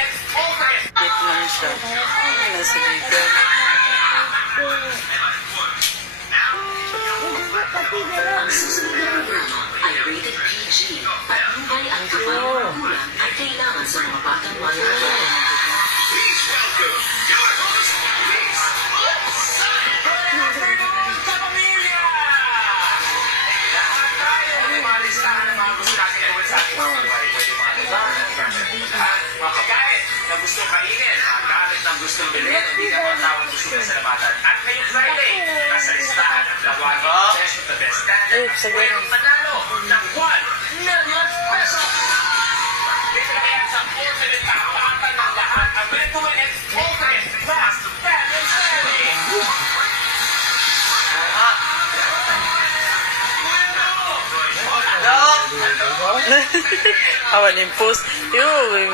Hit lang siya. Nasa ligan. Ang susunod na programa ay rated PG. Patnubay ang gabay ng magulang at kailangan sa mga batang manonood. Please welcome your host, Luis. Good afternoon sa pamilya! Lahat tayo may mga listahan ng mga gusto natin gawin sa ating mga buhay. Pwede mga lugar, mga pagkain na gusto kainin, mga gamit na gusto bilhin, hindi ka mga tawag gusto na sa labatan. At ngayong Friday, nasa listahan ang Lawagi Best of the Best Standard. Mayroong panalo ng 1 million pesos. Dito na kaya sa ultimate tapatan ng lahat ang Mentuin Ultimate Fast Family Selling. Awan yung post. Yung